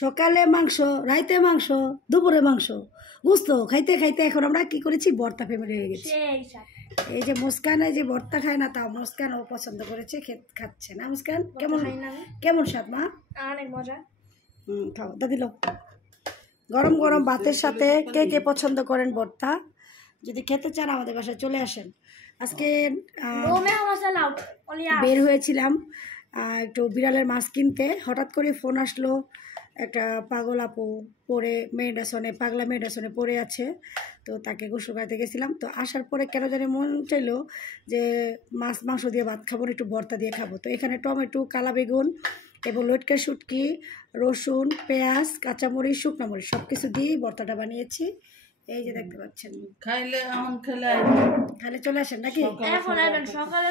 সকালে মাংস, রাইতে মাংস, দুপুরে মাংস, বুঝতো খাইতে খাইতে এখন আমরা কি করেছি, ভর্তা ফ্যামিলি হয়ে গেছি। এই যে মুস্কান, এই যে ভর্তা খায় না, তাও মুস্কান ও পছন্দ করেছে, খাচ্ছে না মুস্কান? কেমন কেমন স্বাদ মা? অনেক মজা। খাও দাদি লো। গরম গরম ভাতের সাথে কে কে পছন্দ করেন ভর্তা, যদি খেতে চান আমাদের বাসায় চলে আসেন। আজকে বের হয়েছিলাম একটু বিড়ালের মাছ কিনতে, হঠাৎ করে ফোন আসলো, একটা পাগল আপু পড়ে পাগলা মেডাসনে পড়ে আছে, তো তাকে গোসল করাতে গেছিলাম। তো আসার পরে কেন জানি মন চাইলো যে মাংস দিয়ে ভাত খাবো, একটু ভর্তা দিয়ে খাবো। তো এখানে টমেটো, কালা বেগুন এবং লটকা শুটকি, রসুন, পেঁয়াজ, কাঁচামরিচ, শুকনো মরিচ সব কিছু দিয়ে ভর্তাটা বানিয়েছি। এই যে দেখতে পাচ্ছেন, খাইলে চলে আসেন নাকি? সকালে